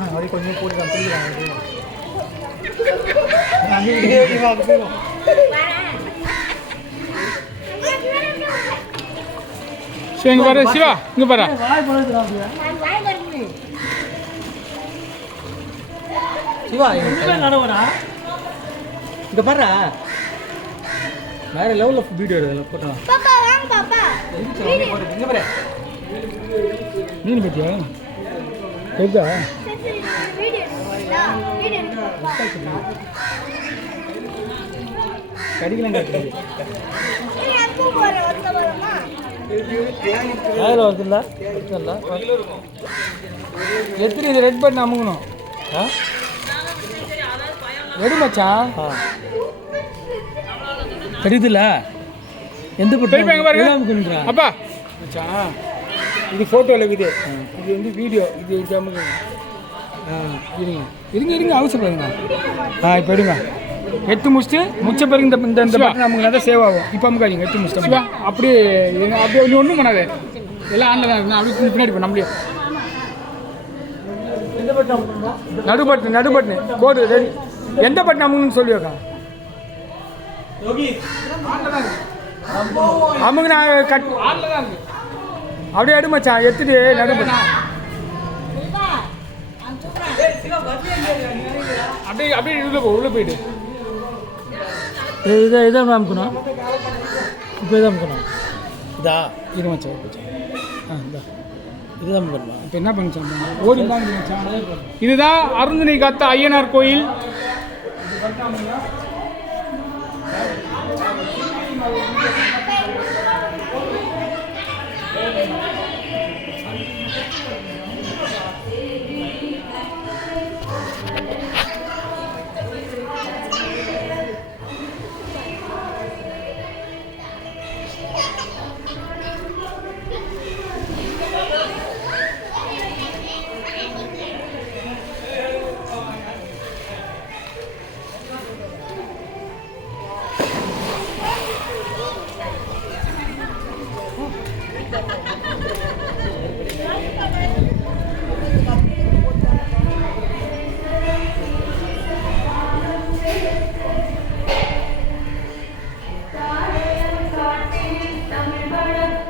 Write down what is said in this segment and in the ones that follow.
அப்படி கொஞ்சம் போட்டுக்கலாம் புரியுறாங்க சிவா இங்கே பாரு சிவா இங்கே பாரு சிவா நடவரா இங்கே பாரு வேற லெவலில் வீடியோ எடுக்கலாம் போட்டோம் இங்கே பாரு மீன் பற்றியா எதா கடிக்கலாம் காட்டுறது வேலை வருதுல்ல எத்தனை இது ரெட் பட்டன் அமுங்கணும் எடு மச்சான் தெரியுதுல்ல எந்த பட்டன் அப்பா மச்சான் இது ஃபோட்டோவில் இருக்குது இது வந்து வீடியோ இது அமுக்குங்க இருங்க அவசரப்படுங்க இப்போ எடுங்க எட்டு முடிச்சுட்டு முச்ச பிறகு இந்த பட்டன் நமக்கு தான் சேவ் ஆகும் இப்போ அமுக்காதீங்க எட்டு முடிச்சுட்டு அப்படியே அப்படியே ஒன்றும் பண்ணாது எல்லாம் ஆன்ல தான் நான் அப்படி பின்னாடி பண்ண முடியும் நடுபட்டு கோடு ரெடி எந்த பட்டன் அமுங்கன்னு சொல்லி வைக்கா அமுங்க நான் கட் ஆன்ல தான் இருக்கு அப்படியே எடு மச்சான் எடுத்துட்டு நடுபட்டு அப்படியே அப்படியே உள்ள போயிட்டு இதான் அமுக்கணும் இப்போ இதான் அமுக்கணும் இதா இது மச்சான் இதா இதுதான் அமுக்கணும் இப்போ என்ன பண்ணிச்சான் ஓடி மச்சான் இதுதான் அருந்தனை காத்த ஐயனார் கோயில்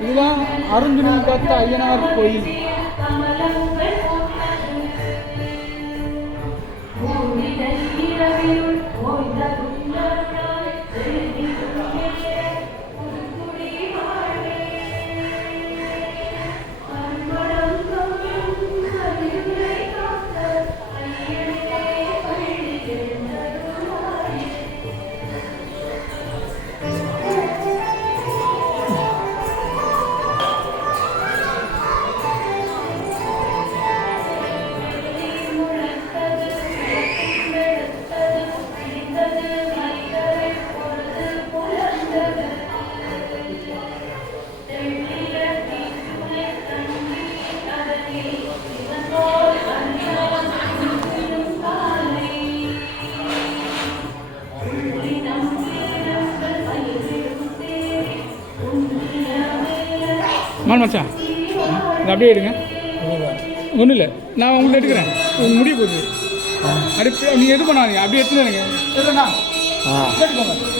இதுதான் அருந்தனை காத்த ஐயனார் கோயில் மச்சான் இது அப்படியே எடுங்க ஒன்றும் இல்லை நான் உங்கள்கிட்ட எடுக்கிறேன் முடிய போகுது அடுத்து நீங்கள் எது பண்ணாதீங்க அப்படியே எடுத்துன்னு எடுத்துக்கோங்க